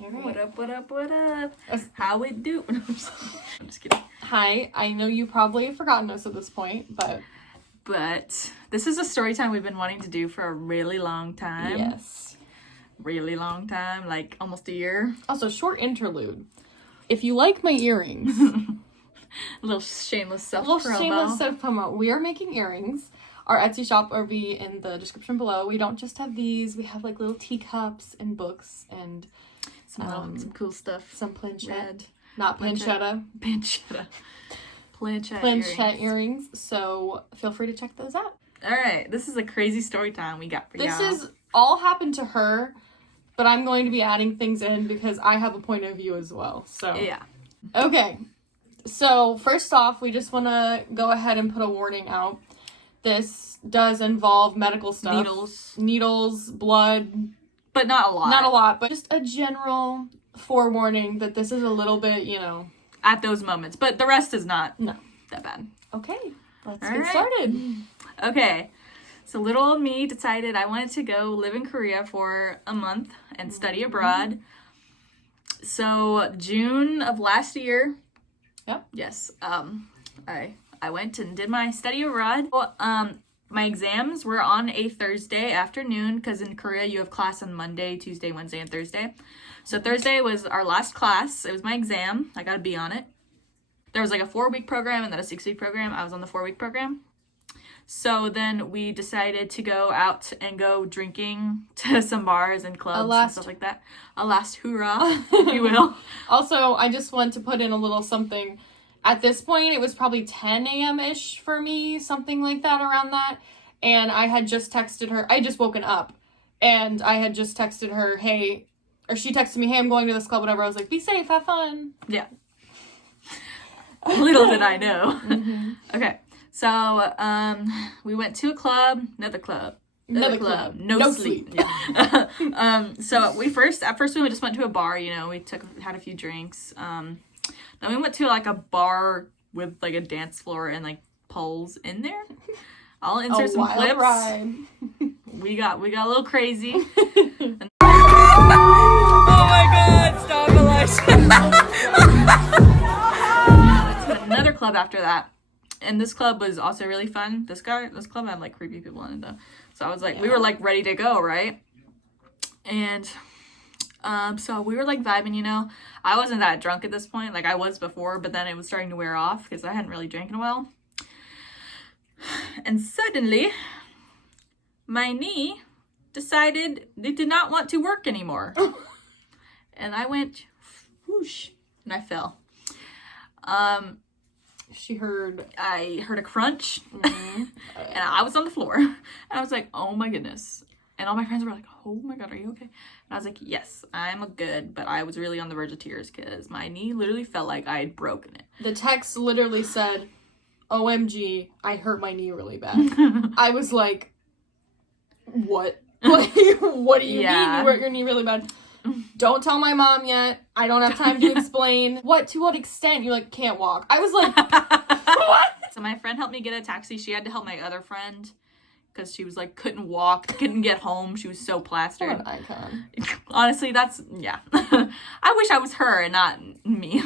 All right. What up, what up, what up? How it do? I'm just kidding. Hi, I know you probably have forgotten us at this point, but this is a story time we've been wanting to do for a really long time. yes. Really long time, like almost a year. Also, short interlude. If you like my earrings, A little shameless self-promo. We are making earrings. Our Etsy shop will be in the description below. We don't just have these. We have like little teacups and books and some cool stuff. some planchette. Red. Not pancetta. Planchette earrings. So feel free to check those out. All right, this is a crazy story time we got for you. This is all happened to her, but I'm going to be adding things in because I have a point of view as well. So yeah. Okay. So first off, we just want to go ahead and put a warning out. This does involve medical stuff. Needles, blood. But not a lot. Not a lot, but just a general forewarning that this is a little bit, at those moments. But the rest is not that bad. Okay, let's get started. Okay, so little old me decided I wanted to go live in Korea for a month and study abroad. So June of last year, yes, I went and did my study abroad. Well, my exams were on a Thursday afternoon because in Korea you have class on Monday, Tuesday, Wednesday, and Thursday. So Thursday was our last class. It was my exam. I got to be on it. There was like a 4-week program and then a 6-week program. I was on the 4-week program. So then we decided to go out and go drinking to some bars and clubs and stuff like that. A last hurrah, if you will. Also, I just want to put in a little something. At this point, it was probably 10 a.m.-ish for me, something like that, around that. And I had just texted her. I had just woken up. And I had just texted her, hey, or she texted me, hey, I'm going to this club, whatever. I was like, be safe, have fun. Yeah. Little did I know. Okay. So, we went to a club, another club, no sleep. Yeah. So at first we just went to a bar, we had a few drinks. Then we went to like a bar with like a dance floor and like poles in there. I'll insert some clips. Ride. We got a little crazy. Oh my God! Stop, Elisha. Another club after that. And this club was also really fun. This club had like creepy people in it though. So I was like, we were like ready to go, right? And so we were like vibing, I wasn't that drunk at this point. Like I was before, but then it was starting to wear off because I hadn't really drank in a while. And suddenly my knee decided it did not want to work anymore. And I went whoosh and I fell. I heard a crunch and I was on the floor and I was like, oh my goodness. And all my friends were like, oh my God, are you okay? And I was like, yes, I'm good. But I was really on the verge of tears because my knee literally felt like I had broken it. The text literally said, OMG, I hurt my knee really bad. I was like, what? What do you mean you hurt your knee really bad? Don't tell my mom yet. I don't have time to explain. To what extent? You can't walk. I was like, what? So my friend helped me get a taxi. She had to help my other friend because she was like, couldn't walk, couldn't get home. She was so plastered. What an icon. Honestly, I wish I was her and not me.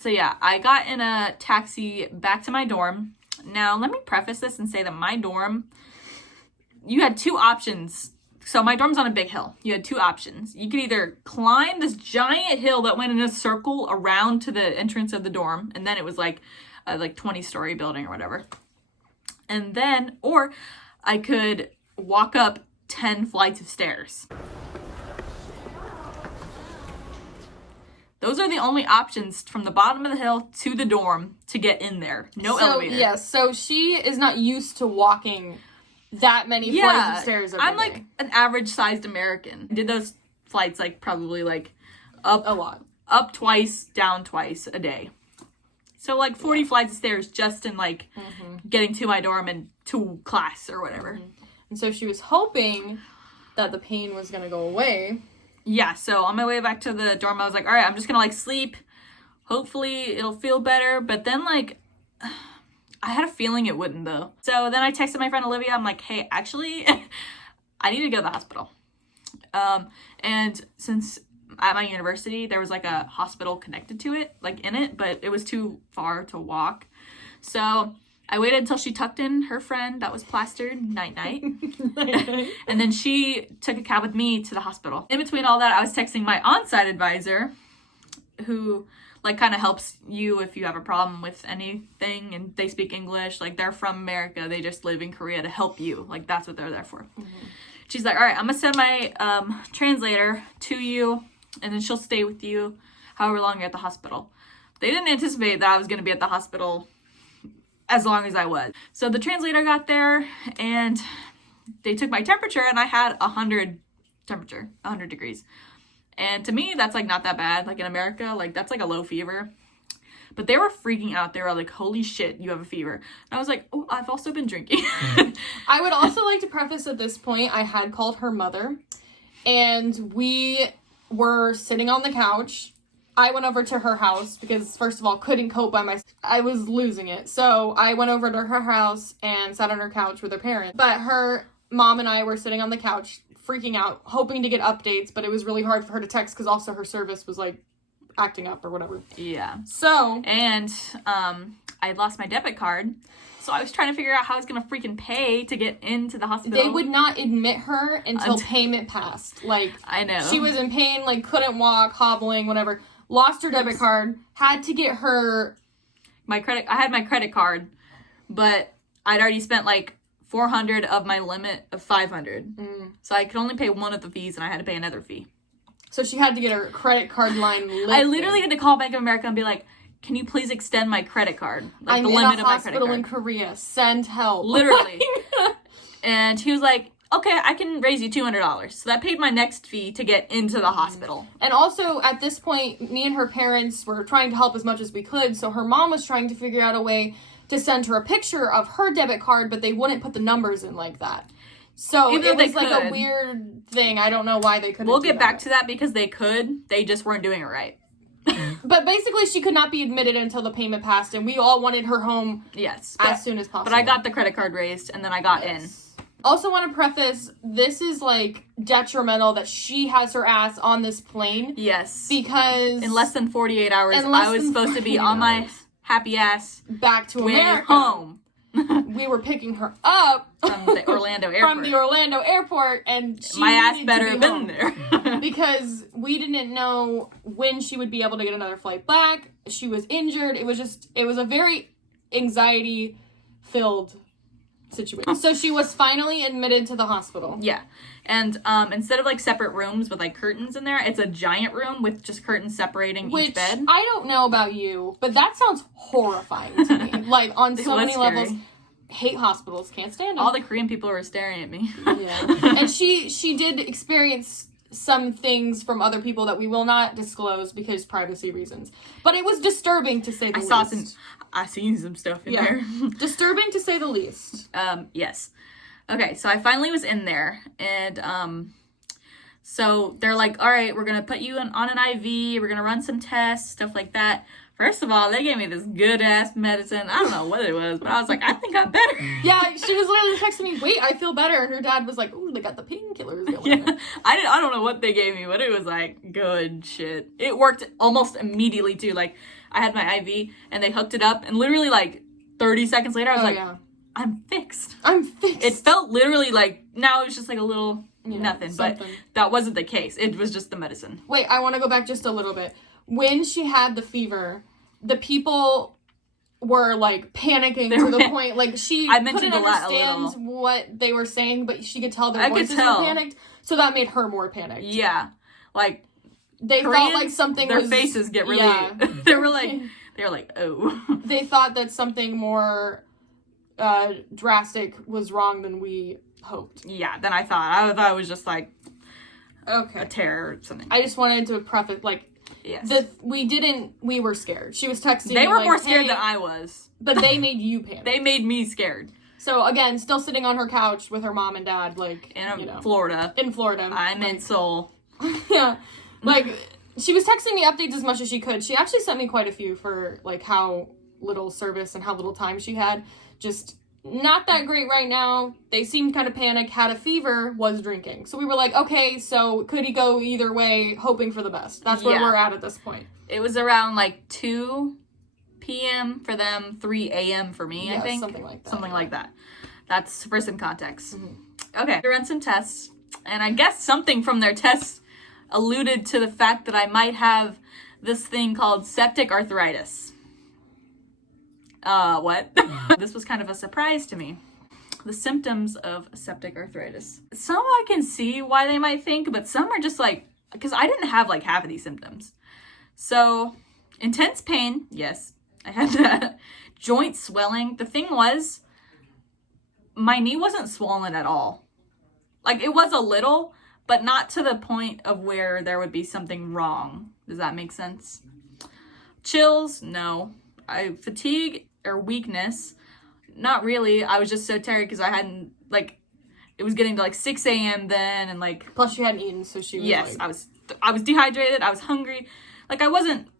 So yeah, I got in a taxi back to my dorm. Now, let me preface this and say that my dorm, you had 2 options. So my dorm's on a big hill. You had 2 options. You could either climb this giant hill that went in a circle around to the entrance of the dorm, and then it was like a 20-story building or whatever. And then, or I could walk up 10 flights of stairs. Those are the only options from the bottom of the hill to the dorm to get in there. No elevator. Yes, so she is not used to walking that many flights of stairs every I'm day. like an average-sized American. I did those flights probably up a lot. Up twice, down twice a day. So 40 flights of stairs just in getting to my dorm and to class or whatever. And so she was hoping that the pain was going to go away. Yeah, so on my way back to the dorm, I was like, all right, I'm just going to sleep. Hopefully it'll feel better. But then I had a feeling it wouldn't though. So then I texted my friend Olivia. I'm like, hey, actually, I need to go to the hospital. And since at my university, there was like a hospital connected to it, like in it, but it was too far to walk. So I waited until she tucked in her friend that was plastered, night-night. And then she took a cab with me to the hospital. In between all that, I was texting my on-site advisor, who like kind of helps you if you have a problem with anything, and they speak English. Like, they're from America. They just live in Korea to help you. Like, that's what they're there for. Mm-hmm. She's like, all right, I'm going to send my translator to you, and then she'll stay with you however long you're at the hospital. They didn't anticipate that I was going to be at the hospital as long as I was. So the translator got there, and they took my temperature, and I had 100 degrees. And to me, that's like not that bad. Like in America, like that's like a low fever. But they were freaking out. They were like, holy shit, you have a fever. And I was like, oh, I've also been drinking. I would also like to preface at this point, I had called her mother, and we were sitting on the couch. I went over to her house because, first of all, couldn't cope by myself. I was losing it. So I went over to her house and sat on her couch with her parents. But her mom and I were sitting on the couch, freaking out, hoping to get updates, but it was really hard for her to text because also her service was like acting up or whatever. Yeah. So. And I lost my debit card. So I was trying to figure out how I was going to freaking pay to get into the hospital. They would not admit her until payment passed. Like, I know. She was in pain, like couldn't walk, hobbling, whatever. Lost her debit card, had to get her... I had my credit card, but I'd already spent like $400 of my limit of $500. So I could only pay one of the fees, and I had to pay another fee. So she had to get her credit card line lifted. I literally had to call Bank of America and be like, can you please extend my credit card? Like, I'm the in limit a of my credit hospital card. in Korea. Send help. Literally. And he was like, okay, I can raise you $200. So that paid my next fee to get into the hospital. And also, at this point, me and her parents were trying to help as much as we could. So her mom was trying to figure out a way to send her a picture of her debit card, but they wouldn't put the numbers in like that. So it was like a weird thing. I don't know why they couldn't. We'll get back to that because they could. They just weren't doing it right. But basically, she could not be admitted until the payment passed, and we all wanted her home as soon as possible. But I got the credit card raised, and then I got in. Also want to preface, this is, like, detrimental that she has her ass on this plane. Yes. Because... in less than 48 hours, I was supposed to be on my happy ass back to America. Home. We were picking her up from the Orlando airport. And my ass better have been there. Because we didn't know when she would be able to get another flight back. She was injured. It was a very anxiety-filled situation. So she was finally admitted to the hospital. Yeah. And instead of like separate rooms with like curtains in there, it's a giant room with just curtains separating each bed. I don't know about you, but that sounds horrifying to me. Like on so many levels. Hate hospitals, can't stand them. All the Korean people were staring at me. Yeah. And she did experience some things from other people that we will not disclose because privacy reasons. But it was disturbing to say the least. I seen some stuff in there. Disturbing to say the least. Yes. Okay, so I finally was in there, and so they're like, all right, we're gonna put you on an IV, we're gonna run some tests, stuff like that. First of all, they gave me this good-ass medicine. I don't know what it was, but I was like, I think I'm better. Yeah, she was literally texting me, wait, I feel better. And her dad was like, ooh, they got the painkillers going. Yeah. I don't know what they gave me, but it was like, good shit. It worked almost immediately, too. Like, I had my IV, and they hooked it up, and literally, like, 30 seconds later, I was I'm fixed. It felt literally like, now it was just like a little nothing, something. But that wasn't the case. It was just the medicine. Wait, I want to go back just a little bit. When she had the fever, the people were like panicking to the point, like I couldn't understand what they were saying, but she could tell their voices were panicked, so that made her more panicked. Yeah, like they felt like something. Their faces get really. Yeah. they were like, oh. They thought that something more drastic was wrong than we hoped. Yeah, than I thought. I thought it was just like a terror or something. I just wanted to preface, like. Yes. We were scared. She was texting me. They were more scared than I was. But they made you panic. They made me scared. So, again, still sitting on her couch with her mom and dad, like, in Florida. In Florida. I'm in Seoul. Yeah. Like, she was texting me updates as much as she could. She actually sent me quite a few for, like, how little service and how little time she had. Just not that great right now. They seemed kind of panicked, had a fever, was drinking. So we were like, okay, so could he go either way, hoping for the best? That's where we're at this point. It was around like 2 p.m. for them, 3 a.m. for me, I think. Something like that. Something like that. That's for some context. Okay, I ran some tests, and I guess something from their tests alluded to the fact that I might have this thing called septic arthritis. What? This was kind of a surprise to me. The symptoms of septic arthritis. Some I can see why they might think, but some are just like, because I didn't have like half of these symptoms. So, intense pain, yes, I had that. Joint swelling. The thing was, my knee wasn't swollen at all. Like, it was a little, but not to the point of where there would be something wrong. Does that make sense? Chills, no. Fatigue or weakness, not really. I was just so tired because I hadn't, like, it was getting to like 6 a.m. then, and like, plus she hadn't eaten, so she was yes, like... I was dehydrated, I was hungry. Like,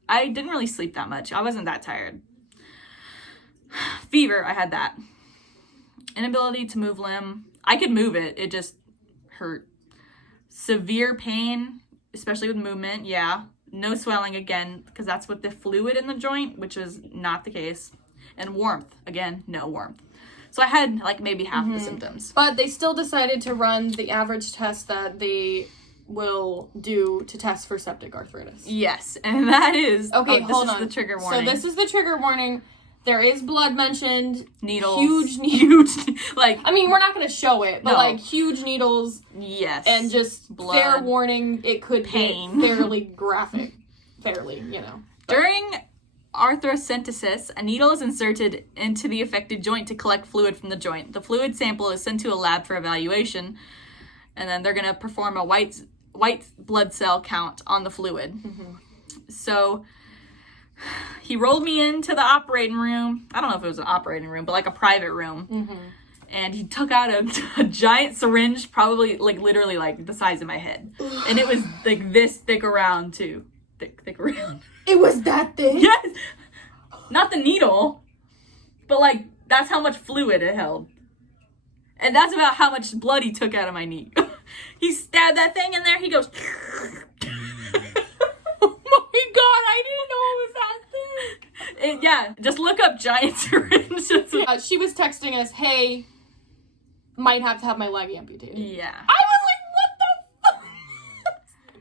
I didn't really sleep that much. I wasn't that tired. Fever, I had that. Inability to move limb. I could move it, it just hurt. Severe pain, especially with movement, yeah. No swelling again, because that's with the fluid in the joint, which was not the case. And warmth, again, no warmth. So I had like maybe half the symptoms. But they still decided to run the average test that they will do to test for septic arthritis. Yes, and that is... Okay, hold on. This is the trigger warning. So this is the trigger warning. There is blood mentioned. Needles. Huge needles. Like... I mean, we're not going to show it, but no. like huge needles. Yes. And just blood. fair warning, it could pain. get fairly graphic. Fairly, you know. But. During arthrocentesis, a needle is inserted into the affected joint to collect fluid from the joint. The fluid sample is sent to a lab for evaluation, and then they're going to perform a white blood cell count on the fluid. So he rolled me into the operating room. I don't know if it was an operating room, but like a private room. And he took out a giant syringe, probably like literally like the size of my head. And it was like this thick around too. Thick around. It was that thick? Yes! Not the needle, but like that's how much fluid it held. And that's about how much blood he took out of my knee. He stabbed that thing in there, he goes... Oh my god, I didn't know it was that thick! Yeah, just look up giant syringe. She was texting us, hey, might have to have my leg amputated. Yeah. I was like, what the fuck?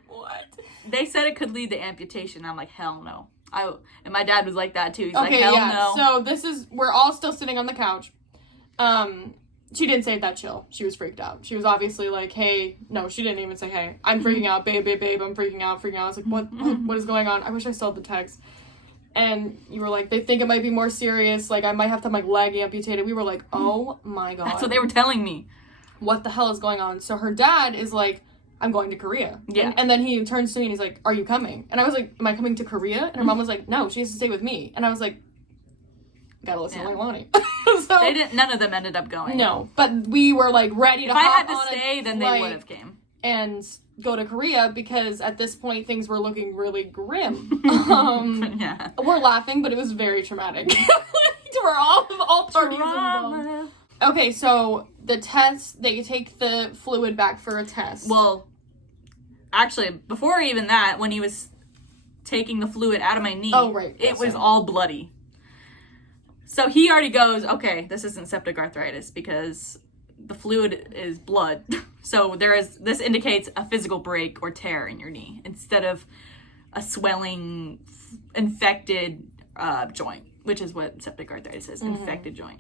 What? They said it could lead to amputation. I'm like, hell no. And my dad was like that too. He's like, hell no. So we're all still sitting on the couch. She didn't say that chill. She was freaked out. She was obviously like, hey, no, she didn't even say, hey, I'm freaking out, babe, I'm freaking out. I was like, what is going on? I wish I still had the text. And you were like, they think it might be more serious. Like, I might have to have my leg amputated. We were like, oh my god. That's what they were telling me. What the hell is going on? So her dad is like, I'm going to Korea. Yeah. And then he turns to me and he's like, are you coming? And I was like, am I coming to Korea? And her mom was like, no, she has to stay with me. And I was like, gotta listen to Leilani. So none of them ended up going. No, but we were like ready to if hop I had to on stay, then they would have came. And go to Korea because at this point things were looking really grim. Yeah. We're laughing, but it was very traumatic. For all parties involved. Okay, so the test, they take the fluid back for a test. Well, actually, before even that, when he was taking the fluid out of my knee, it was all bloody. So he already goes, okay, this isn't septic arthritis because the fluid is blood. So this indicates a physical break or tear in your knee instead of a swelling, infected joint, which is what septic arthritis is, infected joint.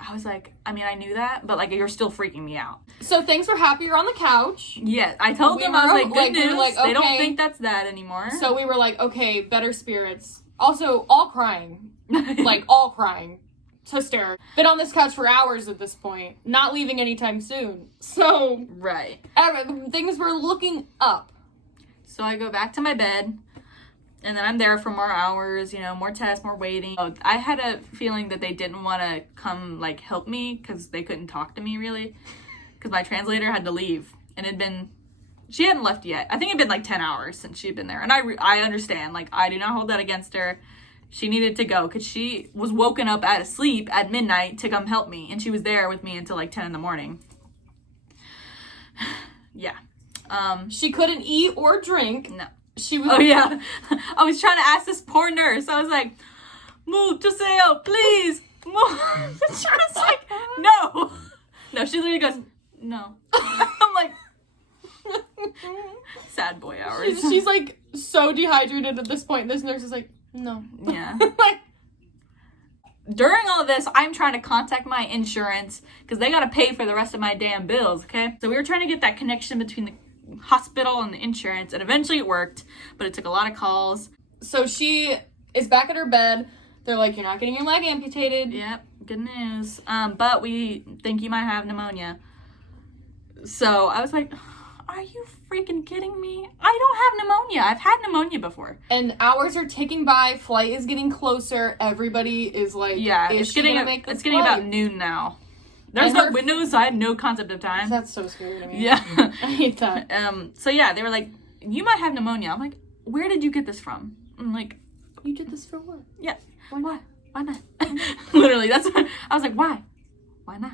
I was like, I mean, I knew that, but like, you're still freaking me out. So things were happier on the couch. Yeah, I told them, I was like, good news, they don't think that's that anymore. So we were like, okay, better spirits. Also, all crying. Like, all crying. It's hysterical. Been on this couch for hours at this point. Not leaving anytime soon. So... Right. Things were looking up. So I go back to my bed. And then I'm there for more hours, more tests, more waiting. I had a feeling that they didn't want to come, like, help me because they couldn't talk to me, really. Because my translator had to leave. And she hadn't left yet. I think it'd been, like, 10 hours since she'd been there. And I understand. Like, I do not hold that against her. she needed to go because she was woken up out of sleep at midnight to come help me. And she was there with me until like 10 in the morning. Yeah. She couldn't eat or drink. No. She was... Oh, yeah. I was trying to ask this poor nurse. I was like, "Mu Toseo, please. Mu." She was like, "No." No, she literally goes, "No." I'm like, sad boy hours. She's like so dehydrated at this point. This nurse is like, "No." Yeah. During all of this, I'm trying to contact my insurance because they got to pay for the rest of my damn bills, okay? So we were trying to get that connection between the hospital and the insurance, and eventually it worked, but it took a lot of calls. So she is back at her bed. They're like, "You're not getting your leg amputated." Yep, good news. But we think you might have pneumonia. So I was like, are you freaking kidding me? I don't have pneumonia. I've had pneumonia before. And hours are ticking by. Flight is getting closer. Everybody is like, yeah, it's getting about noon now. There's no windows, so I had no concept of time. That's so scary to me. Yeah. I hate that. So yeah, they were like, "You might have pneumonia." I'm like, "Where did you get this from?" I'm like, "You did this for what?" Yeah. Why? Why not? Literally, that's what I was like, why? Why not?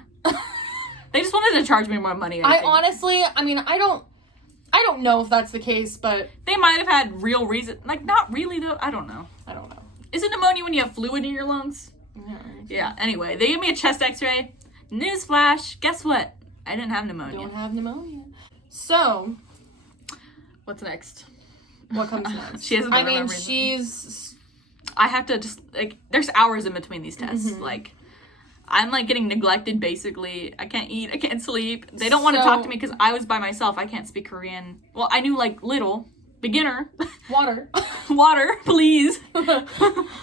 They just wanted to charge me more money. I honestly, I mean, I don't know if that's the case, but they might have had real reason. Like, not really though. I don't know. Is it pneumonia when you have fluid in your lungs? Yeah. Anyway, they gave me a chest X-ray. Newsflash, guess what? I didn't have pneumonia. Don't have pneumonia. So, what's next? What comes next? She hasn't. I mean, I have to just like. There's hours in between these tests. Mm-hmm. Like, I'm like getting neglected. Basically, I can't eat. I can't sleep. They don't want to talk to me because I was by myself. I can't speak Korean. Well, I knew like little. Beginner. Water, please.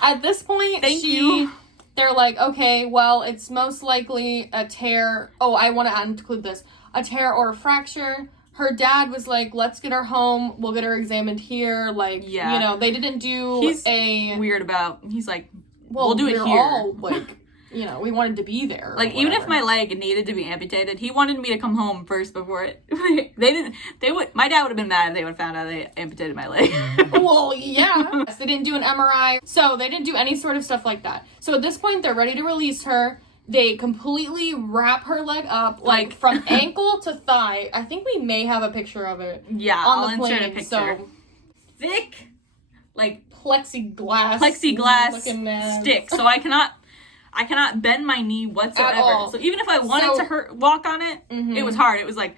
At this point, Thank you. They're like, okay, well, it's most likely a tear. Oh, I want to include this. A tear or a fracture. Her dad was like, "Let's get her home. We'll get her examined here." Like, yeah. You know, they didn't do weird about, he's like, well, "We'll do it here." All, like, you know, we wanted to be there. Like, even if my leg needed to be amputated, he wanted me to come home first before it. My dad would have been mad if they would have found out they amputated my leg. Well, yeah. They didn't do an MRI. So they didn't do any sort of stuff like that. So at this point, they're ready to release her. They completely wrap her leg up, like from ankle to thigh. I think we may have a picture of it. Yeah, on I'll the plane. Insert a picture. So, thick, like plexiglass stick. So I cannot bend my knee whatsoever. So even if I wanted to walk on it, mm-hmm. It was hard. It was like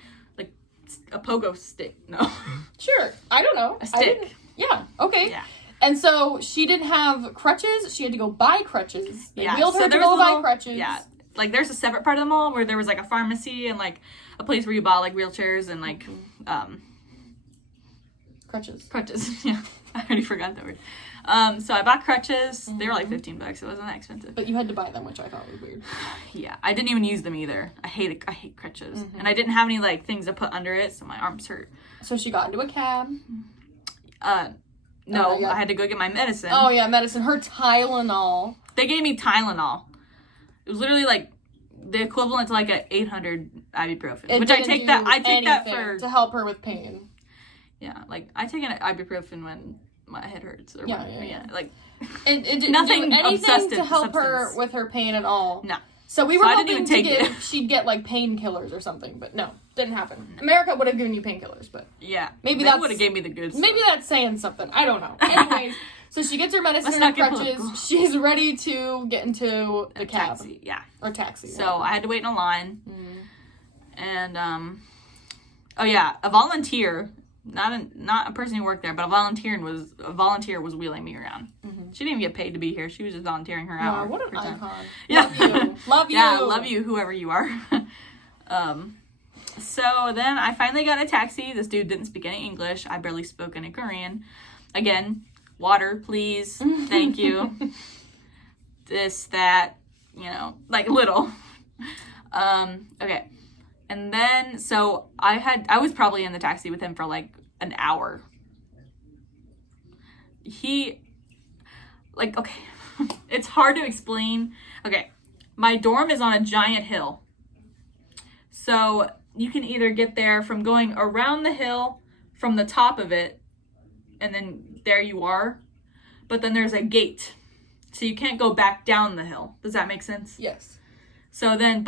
a pogo stick. No. Sure. I don't know. A stick. Yeah. Okay. Yeah. And so she didn't have crutches. She had to go buy crutches. They wheeled her to go buy crutches. Yeah. Like there's a separate part of the mall where there was like a pharmacy and like a place where you bought like wheelchairs and like crutches. Yeah. I already forgot that word. So I bought crutches. Mm-hmm. They were like $15. It wasn't that expensive. But you had to buy them, which I thought was weird. Yeah. I didn't even use them either. I hate crutches. Mm-hmm. And I didn't have any like things to put under it, so my arms hurt. So she got into a cab. No, I had to go get my medicine. Oh yeah, medicine. Her Tylenol. They gave me Tylenol. It was literally like the equivalent to like an 800 ibuprofen. Which I take that for to help her with pain. Yeah, like I take an ibuprofen when my head hurts or yeah. Like it didn't nothing do anything to help her with her pain at all. No. So we were hoping she'd get like painkillers or something, but no, didn't happen. America would have given you painkillers, but yeah, maybe that would have gave me the goods. Maybe that's saying something. I don't know. Anyways, so she gets her medicine and her crutches. She's ready to get into the cab. Taxi, yeah, or taxi. So I had to wait in a line, and a volunteer. Not a person who worked there, but a volunteer was wheeling me around. Mm-hmm. She didn't even get paid to be here. She was just volunteering her hour. What an icon. Yeah. Love you. Yeah, love you, whoever you are. So then I finally got a taxi. This dude didn't speak any English. I barely spoke any Korean. Again, water, please. Thank you. This, that, like little. Okay. And then, so I was probably in the taxi with him for like an hour. Okay, it's hard to explain. Okay, my dorm is on a giant hill. So you can either get there from going around the hill from the top of it, and then there you are. But then there's a gate. So you can't go back down the hill. Does that make sense? Yes. So then,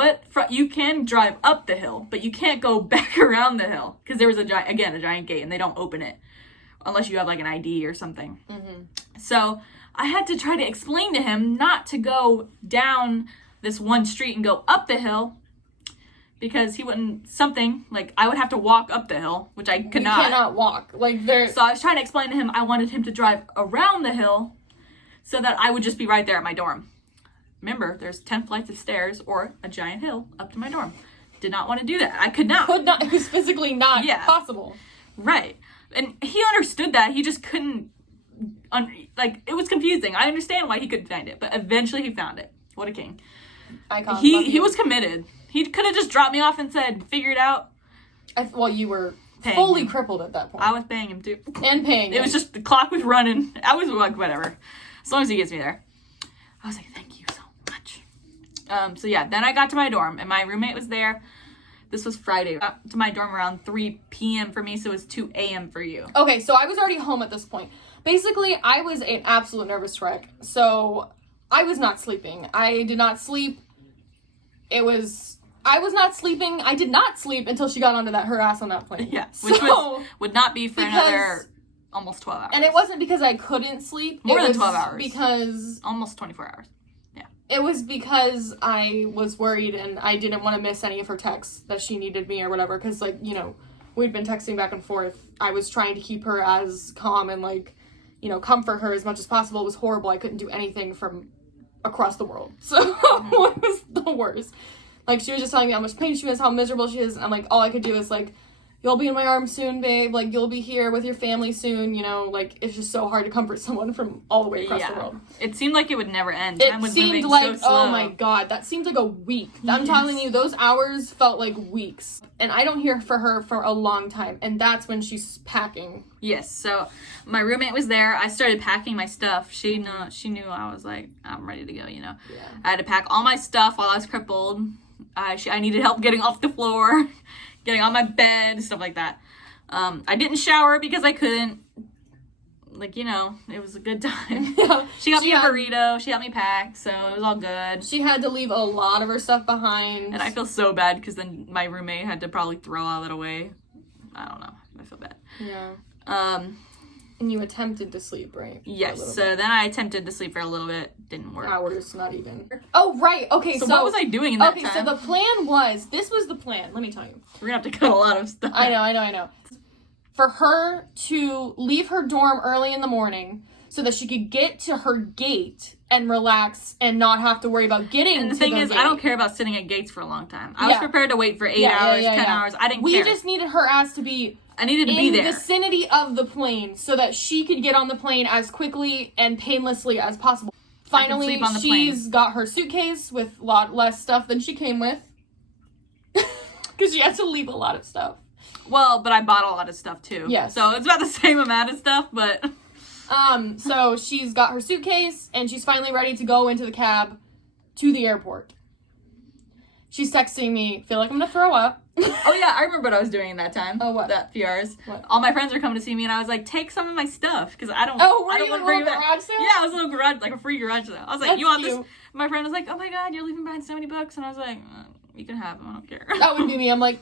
you can drive up the hill, but you can't go back around the hill because there was a giant gate, and they don't open it unless you have like an ID or something. Mm-hmm. So I had to try to explain to him not to go down this one street and go up the hill because he wouldn't, I would have to walk up the hill, which I could not. You cannot walk. So I was trying to explain to him I wanted him to drive around the hill so that I would just be right there at my dorm. Remember, there's 10 flights of stairs or a giant hill up to my dorm. Did not want to do that. I could not. It was physically not possible. Right. And he understood that. He just couldn't, it was confusing. I understand why he couldn't find it, but eventually he found it. What a king. Icon. He was committed. He could have just dropped me off and said, figure it out. You were fully crippled at that point. I was paying him too. And paying him. It was just, the clock was running. I was like, whatever. As long as he gets me there. I was like, thank you so much. Then I got to my dorm, and my roommate was there. This was Friday. Got to my dorm around 3 p.m. for me, so it was 2 a.m. for you. Okay, so I was already home at this point. Basically, I was an absolute nervous wreck. So I was not sleeping. I did not sleep. I was not sleeping. I did not sleep until she got onto her ass on that plane. Yeah, which would not be for another almost 12 hours. And it wasn't because I couldn't sleep. More than 12 hours. Because almost 24 hours. Yeah. It was because I was worried and I didn't want to miss any of her texts that she needed me or whatever. Because, we'd been texting back and forth. I was trying to keep her as calm and, comfort her as much as possible. It was horrible. I couldn't do anything from across the world. So it was the worst. She was just telling me how much pain she was, how miserable she is. And I'm like, all I could do is, you'll be in my arms soon, babe. You'll be here with your family soon. It's just so hard to comfort someone from all the way across the world. It seemed like it would never end. It seemed like, so oh my God, that seemed like a week. Yes. I'm telling you, those hours felt like weeks. And I don't hear from her for a long time. And that's when she's packing. Yes, so my roommate was there. I started packing my stuff. She knew I was like, I'm ready to go, Yeah. I had to pack all my stuff while I was crippled. I needed help getting off the floor. Getting on my bed, stuff like that. I didn't shower because I couldn't. It was a good time. Yeah. She got me a burrito. She helped me pack, so it was all good. She had to leave a lot of her stuff behind. And I feel so bad because then my roommate had to probably throw all of it away. I don't know. I feel bad. Yeah. And you attempted to sleep, right? Yes. So then I attempted to sleep for a little bit. Didn't work. Hours, not even. Oh, right. Okay, so what was I doing in that time? Okay, so the plan was, this was the plan. Let me tell you. We're going to have to cut a lot of stuff. I know. For her to leave her dorm early in the morning so that she could get to her gate and relax and not have to worry about getting to the gate. And the thing is, I don't care about sitting at gates for a long time. I was prepared to wait for 8 hours, 10 hours. I didn't care. We just needed her ass to be... I needed to be there. In the vicinity of the plane so that she could get on the plane as quickly and painlessly as possible. Finally, she's got her suitcase with a lot less stuff than she came with. Because she had to leave a lot of stuff. Well, but I bought a lot of stuff too. Yes. So it's about the same amount of stuff, but... So she's got her suitcase and she's finally ready to go into the cab to the airport. She's texting me, feel like I'm gonna throw up. Oh yeah, I remember what I was doing in that time. Oh, what? That few hours. What? All my friends were coming to see me, and I was like, "Take some of my stuff," because I don't. Oh, were I don't you want a to bring little it back. garage sale? Yeah, I was a little garage, like a free garage sale. I was like, That's "You want cute. this?" My friend was like, "Oh my God, you're leaving behind so many books," and I was like, "You can have them. I don't care." That would be me. I'm like,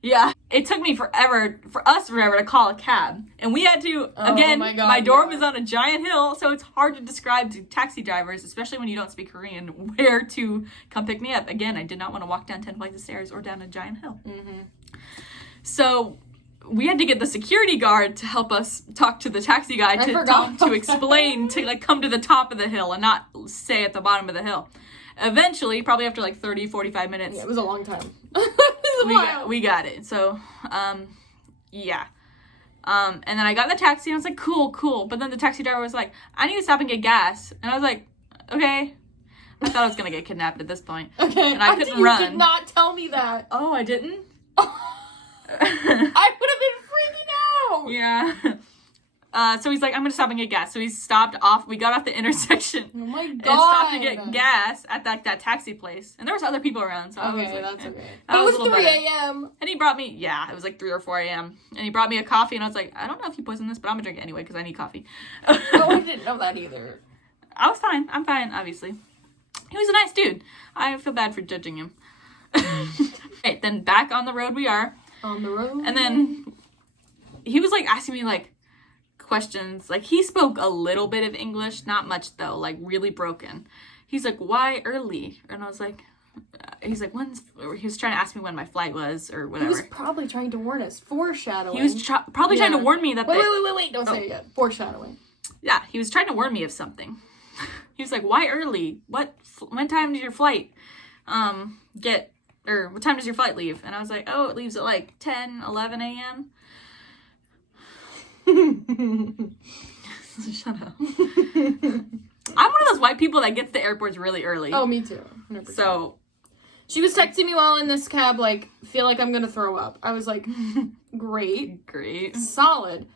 yeah. It took me forever to call a cab, and we had to again. My dorm is on a giant hill, so it's hard to describe to taxi drivers, especially when you don't speak Korean, where to come pick me up. Again, I did not want to walk down 10 flights of stairs or down a giant hill. Mm-hmm. So we had to get the security guard to help us talk to the taxi guy to explain to come to the top of the hill and not stay at the bottom of the hill. Eventually, probably after 30, 45 minutes. Yeah, it was a long time. we got it. So, yeah. And then I got in the taxi and I was like, cool. But then the taxi driver was like, I need to stop and get gas. And I was like, okay. I thought I was going to get kidnapped at this point. Okay. And I couldn't run. You did not tell me that. Oh, I didn't? I would have been freaking out. Yeah. So he's like, I'm going to stop and get gas. So he stopped off. We got off the intersection. Oh my God. And stopped to get gas at that taxi place. And there was other people around. So I was like, that's okay. It was 3 a.m. And he brought me, it was 3 or 4 a.m. And he brought me a coffee. And I was like, I don't know if you poisoned this, but I'm going to drink it anyway because I need coffee. Oh, I didn't know that either. I was fine. I'm fine, obviously. He was a nice dude. I feel bad for judging him. Right, then back on the road we are. On the road. And then he was like asking me like questions. Like he spoke a little bit of English, not much though, like really broken. He's like, why early? And I was like, he's like, he was trying to ask me when my flight was or whatever. He was probably trying to warn us. Foreshadowing. He was probably trying to warn me that Wait. Don't say it yet. Foreshadowing. Yeah, he was trying to warn me of something. He was like, why early? When time did your flight what time does your flight leave? And I was like, oh, it leaves at like 10, 11 a.m. Shut up. I'm one of those white people that gets to airports really early. Oh, me too. 100%. So she was texting me while in this cab, like, feel like I'm gonna throw up. I was like, great. Solid.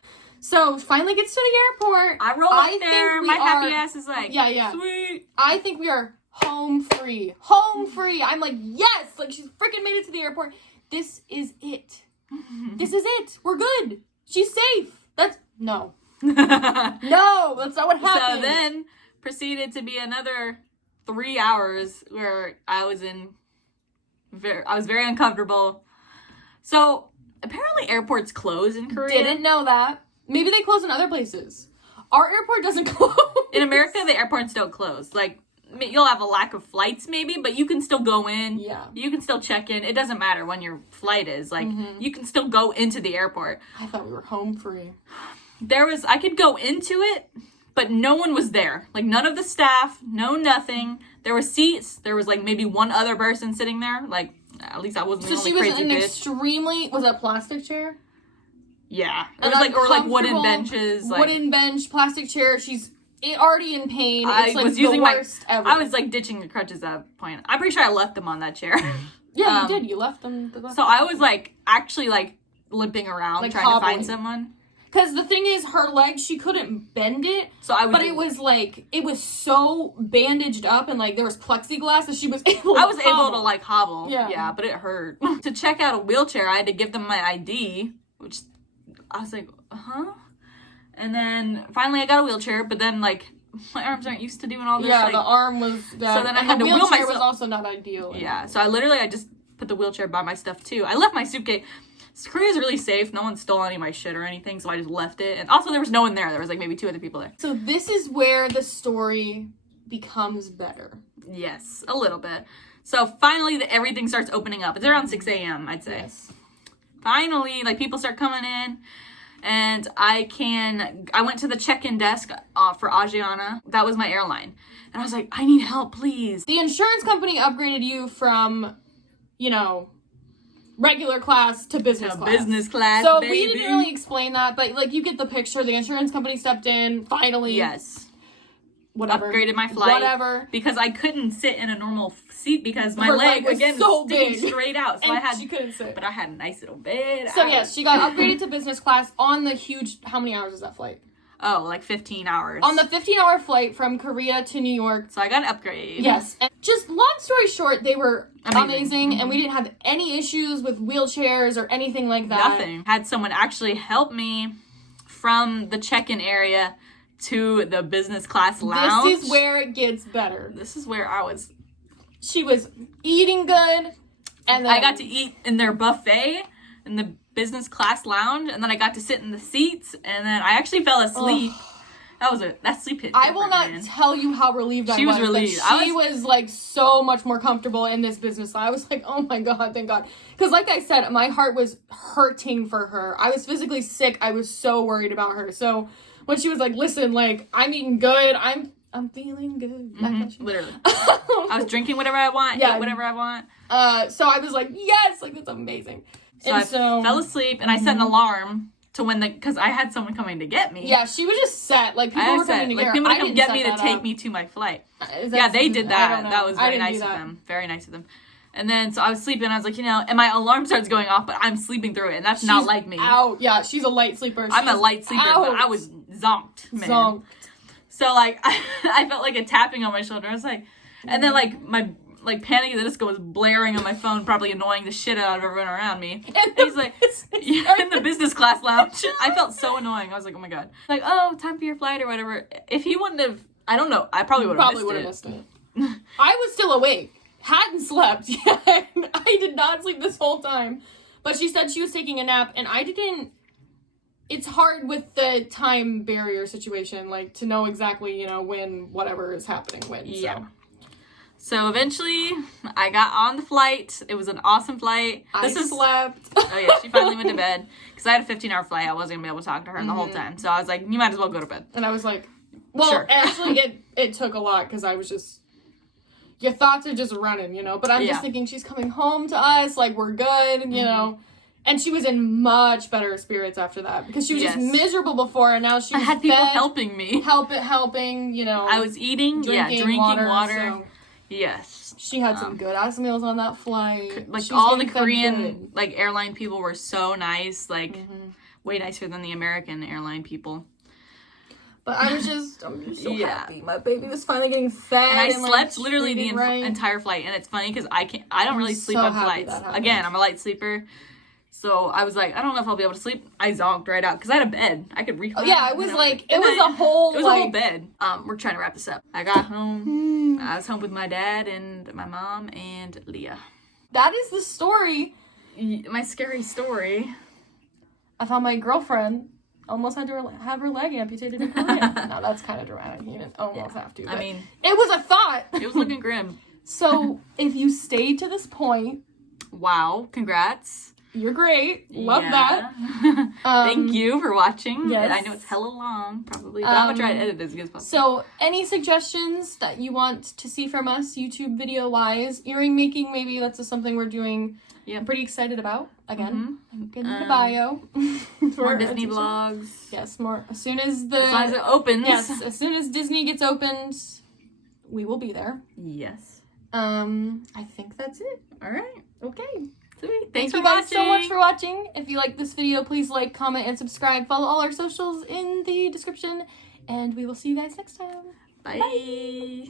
So, finally gets to the airport. I roll up there. My happy ass is like, yeah. Sweet. I think we are home free. Home free. I'm like, yes! Like, she's freaking made it to the airport. This is it. This is it. We're good. She's safe. No. No, that's not what happened. So then, proceeded to be another 3 hours where I was very uncomfortable. So, apparently airports close in Korea. Didn't know that. Maybe they close in other places. Our airport doesn't close. In America, the airports don't close. Like, you'll have a lack of flights maybe, but you can still go in. Yeah. You can still check in. It doesn't matter when your flight is. Like, you can still go into the airport. I thought we were home free. I could go into it, but no one was there. Like, none of the staff, nothing. There were seats. There was, like, maybe one other person sitting there. Like, at least I wasn't the only crazy bitch. So she was in was that a plastic chair? Yeah. It was, like, or, like, wooden benches. Like, wooden bench, plastic chair. She's already in pain. It's, like, the worst ever. I was, like, ditching the crutches at that point. I'm pretty sure I left them on that chair. Yeah, you did. You left them. So I was, like, actually, like, limping around, like, trying hobbling. To find someone. Because the thing is, her leg, she couldn't bend it. But it was like, it was so bandaged up and like there was plexiglass that she was able to able to like hobble. Yeah, but it hurt. To check out a wheelchair, I had to give them my ID, which I was like, huh? And then finally I got a wheelchair, but then like my arms aren't used to doing all this. Yeah, like, the arm was down. So then I had to wheel myself. The wheelchair was also not ideal. Yeah, so I just put the wheelchair by my stuff too. I left my suitcase. Korea's really safe. No one stole any of my shit or anything, so I just left it. And also, there was no one there. There was, like, maybe 2 other people there. So this is where the story becomes better. Yes, a little bit. So finally, everything starts opening up. It's around 6 a.m., I'd say. Yes. Finally, like, people start coming in. And I went to the check-in desk for Asiana. That was my airline. And I was like, I need help, please. The insurance company upgraded you from, regular class to business class. Business class, so baby. We didn't really explain that, but like you get the picture. The insurance company stepped in finally. Yes. Whatever. Upgraded my flight. Whatever. Because I couldn't sit in a normal seat because my Her leg was again so was sticking big. straight out. So she couldn't sit. But I had a nice little bed. So yes, she got upgraded to business class on the huge. How many hours is that flight? Oh, like 15 hours. On the 15-hour flight from Korea to New York. So I got an upgrade. Yes. And just long story short, they were amazing and we didn't have any issues with wheelchairs or anything like that. Nothing. Had someone actually help me from the check-in area to the business class lounge. This is where it gets better. This is where She was eating good. And then I got to eat in their buffet in the business class lounge, and then I got to sit in the seats, and then I actually fell asleep. That sleep hit. I will not tell you how relieved I was. She was relieved. She was like so much more comfortable in this business. I was like, oh my God, thank God. Because like I said, my heart was hurting for her. I was physically sick. I was so worried about her. So when she was like, listen, like I'm eating good. I'm feeling good. Mm-hmm. Literally. I was drinking whatever I want. Yeah. Whatever I want. So I was like, yes, like that's amazing. So I fell asleep and I set an alarm to because I had someone coming to get me. Yeah, she was just set. Like people were coming to get her. People come get me to take me to my flight. Yeah, they did that. That was very nice of them. Very nice of them. And then, so I was sleeping, I was like, and my alarm starts going off, but I'm sleeping through it, and that's not like me. Out. Yeah, she's a light sleeper. I'm a light sleeper, but I was zonked, man. Zonked. So, like, I felt like a tapping on my shoulder. I was like, and then, like, my Panic at the Disco was blaring on my phone, probably annoying the shit out of everyone around me. And he's like, you're in the business class lounge. I felt so annoying. I was like, oh my God. Like, oh, time for your flight or whatever. If he wouldn't have I don't know. I probably would have missed it. I was still awake. Hadn't slept yet. I did not sleep this whole time. But she said she was taking a nap, and I didn't... It's hard with the time barrier situation, like, to know exactly, when whatever is happening when. Yeah. So eventually, I got on the flight. It was an awesome flight. I slept. Oh, yeah, she finally went to bed. Because I had a 15-hour flight. I wasn't going to be able to talk to her the whole time. So I was like, you might as well go to bed. And I was like... Well, sure. Actually, it took a lot, because I was just... Your thoughts are just running, But I'm just thinking she's coming home to us, like, we're good, you know. And she was in much better spirits after that, because she was just miserable before, and now she was I had people helping me. Helping, I was eating, drinking water. So yes. She had some good-ass meals on that flight. Like, all the Korean, like, airline people were so nice, like, way nicer than the American airline people. But I'm just so happy. My baby was finally getting fed. And I slept literally the entire flight. And it's funny because I don't really sleep on flights. Again, I'm a light sleeper. So I was like, I don't know if I'll be able to sleep. I zonked right out because I had a bed. I could recline. Oh, yeah, it was like, it was a whole bed. We're trying to wrap this up. I got home. I was home with my dad and my mom and Leah. That is the story. My scary story. I found my girlfriend almost had to have her leg amputated in Korea. Now that's kind of dramatic. You didn't almost have to. I mean, it was a thought. It was looking grim. So if you stayed to this point, wow! Congrats. You're great. Love that. Thank you for watching. Yes. I know it's hella long, probably. But I'm gonna try to edit as good as possible. So any suggestions that you want to see from us, YouTube video wise, earring making, maybe that's just something we're doing. Yeah, I'm pretty excited about. Again, get in the bio. More Disney vlogs. Yes, more. As soon as it opens. Yes, as soon as Disney gets opened, we will be there. Yes. I think that's it. All right. Okay. Sweet. Thank you guys so much for watching. If you like this video, please like, comment, and subscribe. Follow all our socials in the description. And we will see you guys next time. Bye. Bye.